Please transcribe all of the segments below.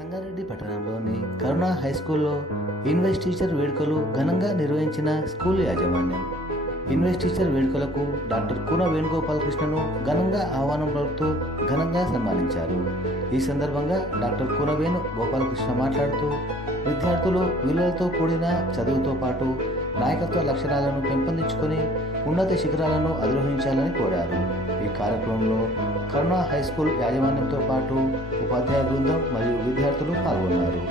సంగారెడ్డి పట్టణంలోని కరుణా హై స్కూల్లో ఇన్వెస్ట్ టీచర్ వేడుకలు ఘనంగా నిర్వహించిన స్కూల్ యాజమాన్యం. ఇన్వెస్ట్ టీచర్ వేడుకలకు డాక్టర్ కూన వేణుగోపాలకృష్ణను ఘనంగా ఆహ్వానం పలుకుతూ ఘనంగా సన్మానించారు. ఈ సందర్భంగా డాక్టర్ కూన వేణు గోపాలకృష్ణ మాట్లాడుతూ విద్యార్థులు విలువలతో కూడిన చదువుతో పాటు నాయకత్వ లక్షణాలను పెంపొందించుకొని ఉన్నత శిఖరాలను అధిరోహించాలని కోరారు. ఈ కార్యక్రమంలో కరుణ హై స్కూల్ యాజమాన్యంతో పాటు ఉపాధ్యాయ బృందం మరియు విద్యార్థులు పాల్గొన్నారు.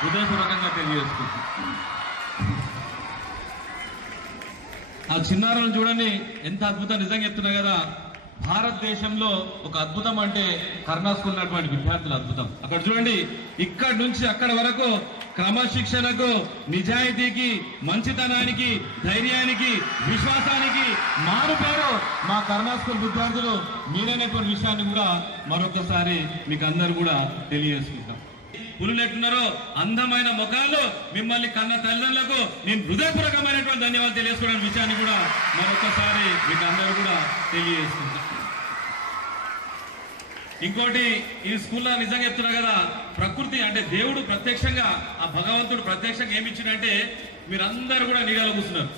హృదయపూర్వకంగా తెలియజేసుకుంటాం ఆ చిన్నారులను చూడండి ఎంత అద్భుతం నిజంగా చెప్తున్నా కదా. భారతదేశంలో ఒక అద్భుతం అంటే కర్ణాస్కూల్ ఉన్నటువంటి విద్యార్థుల అద్భుతం. అక్కడ చూడండి ఇక్కడ నుంచి అక్కడ వరకు క్రమశిక్షణకు నిజాయితీకి మంచితనానికి ధైర్యానికి విశ్వాసానికి మారు పేరు మా కర్ణాస్కూల్ విద్యార్థులు. మీరనేటువంటి విషయాన్ని కూడా మరొకసారి మీకు అందరు కూడా తెలియజేసుకుంటాం. పులులు ఎట్టున్నారో అందమైన ముఖాలు మిమ్మల్ని కన్న తల్లిదండ్రులకు నేను హృదయపూర్వకమైనటువంటి ధన్యవాదాలు తెలియజేసుకోవడం విషయాన్ని కూడా మరొకసారి మీకు అందరూ కూడా తెలియజేసుకుంటాం ఇంకోటి ఈ స్కూల్లో నిజంగా చెప్తున్నా కదా ప్రకృతి అంటే దేవుడు ప్రత్యక్షంగా ఆ భగవంతుడు ప్రత్యక్షంగా ఏమి ఇచ్చిండంటే మీరందరూ కూడా నీడలో కూర్చున్నారు.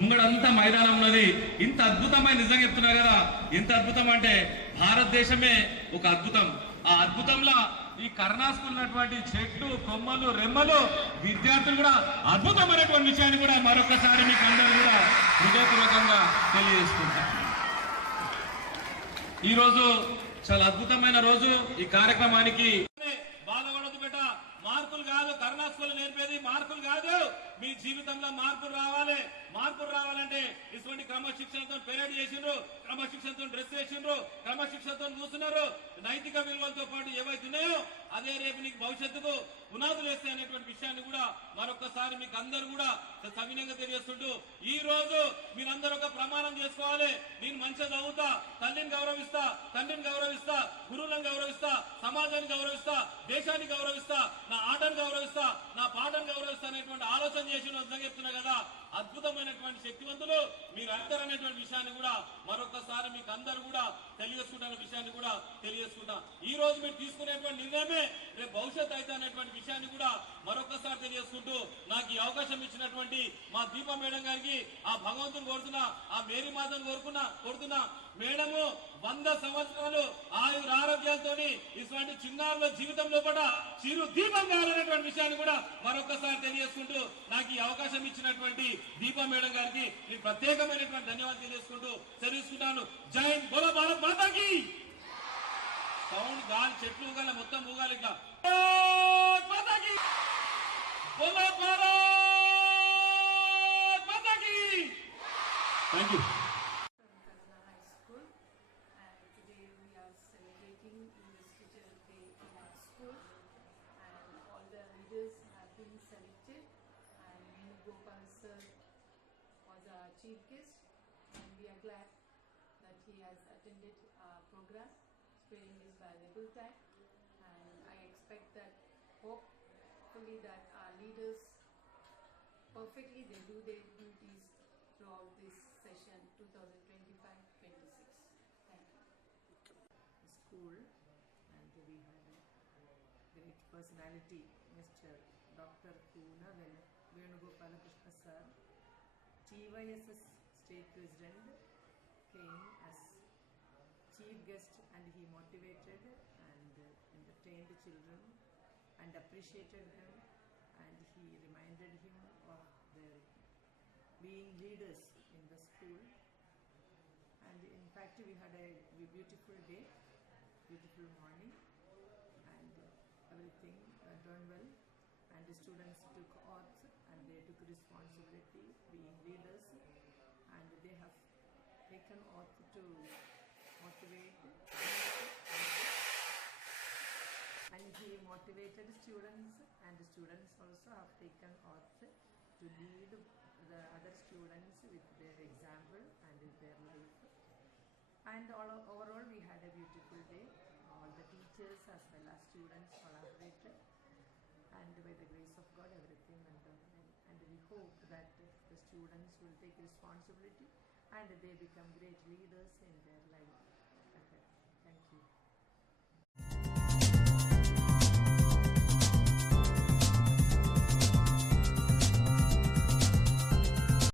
ముంగడంతా మైదానం ఉన్నది. ఇంత అద్భుతమైన నిజంగా చెప్తున్నా కదా ఇంత అద్భుతం అంటే భారతదేశమే ఒక అద్భుతం. ఆ అద్భుతంలో ఈ కరుణా ఉన్నటువంటి చెట్లు కొమ్మలు రెమ్మలు విద్యార్థులు కూడా అద్భుతమైనటువంటి విషయాన్ని కూడా మరొకసారి మీకు అందరూ కూడా హృదయపూర్వకంగా తెలియజేసుకుంటారు. ఈరోజు చాలా అద్భుతమైన రోజు. ఈ కార్యక్రమానికి మార్కులు కాదు కరుణా స్కూల్ నేర్పేది మార్కులు కాదు. మీ జీవితంలో మార్పులు రావాలి. మార్పులు రావాలంటే ఇటువంటి క్రమశిక్షణతో పెరేడ్ చేసిండ్రు క్రమశిక్షణతో డ్రెస్ వేసిండ్రు క్రమశిక్షణతో చూస్తున్నారు నైతిక విలువలతో పాటు ఏవైతే ఉన్నాయో అదే రేపు నీకు భవిష్యత్తుకు పునాదులు వేస్తాయి అనేటువంటి విషయాన్ని కూడా మరొకసారి మీకు అందరు కూడా సవినంగా తెలియజేస్తుంటూ ఈ రోజు మీరందరూ ఒక ప్రమాణం చేసుకోవాలి. నేను మంచిగా చదువుతా తల్లిని గౌరవిస్తా తండ్రిని గౌరవిస్తా గురువులను గౌరవిస్తా సమాజాన్ని గౌరవిస్తా దేశాన్ని గౌరవిస్తా నా ఆట ఆటను గౌరవిస్తా నా పాటను గౌరవిస్తా అనేటువంటి ఆలోచన చేసిన విధంగా చెప్తున్నా కదా. అద్భుతమైనటువంటి శక్తివంతులు మీరు అందరూ అనేటువంటి విషయాన్ని కూడా మరొకసారి మీకు అందరు కూడా తెలియజేసుకుంటున్న విషయాన్ని కూడా తెలియజేసుకుంటా. ఈ రోజు మీరు తీసుకునేటువంటి నిర్ణయమే రేపు భవిష్యత్ అయితే అనేటువంటి విషయాన్ని కూడా మరొకసారి తెలియజేసుకుంటూ నాకు ఈ అవకాశం ఇచ్చినటువంటి మా దీప మేడం గారికి ఆ భగవంతుని కోరుతున్నా ఆ మేరీ మాతను కోరుకున్నా కోరుతున్నా మేడము వంద సంవత్సరాలు ఆయుర ఆరోగ్యాలతో ఇటువంటి చిన్నారుల జీవితంలో కూడా చిరు దీపం కావాలనేటువంటి విషయాన్ని కూడా మరొకసారి తెలియజేసుకుంటూ నాకు ఈ అవకాశం ఇచ్చినటువంటి దీపా మేడం గారికి నేను ప్రత్యేకమైనటువంటి ధన్యవాదాలు తెలియజేసుకుంటూ తెలుసుకుంటాను జై బోలో భారత్ మాతాకి! సౌండ్ గాలి చెట్లు ఊగాలి మొత్తం ఊగాలి ఇంకా. మాతాకి! బోలో భారత్ మాతాకి! Sir was our chief guest and we are glad that he has attended our program sparing his valuable time and I expect that hopefully that our leaders perfectly they do their duties throughout this session 2025-26. Thank you. school and we had a great personality, Mr. Dr. Kuna Ven- Venugopalakrishna sir. TYSS state president came as chief guest and he motivated and entertained children and appreciated them and he reminded him of their being leaders in the school and in fact we had a beautiful day beautiful morning and everything went on well and the students took oath and they took responsibility being leaders and they have taken oath to motivate and he motivated students and the students also have taken oath to lead the other students with their example and with their life. And all overall we had a beautiful day. All the teachers as well as students collaborated and by the grace of god everything on well. and we hope that the students will take responsibility and they become great leaders in their life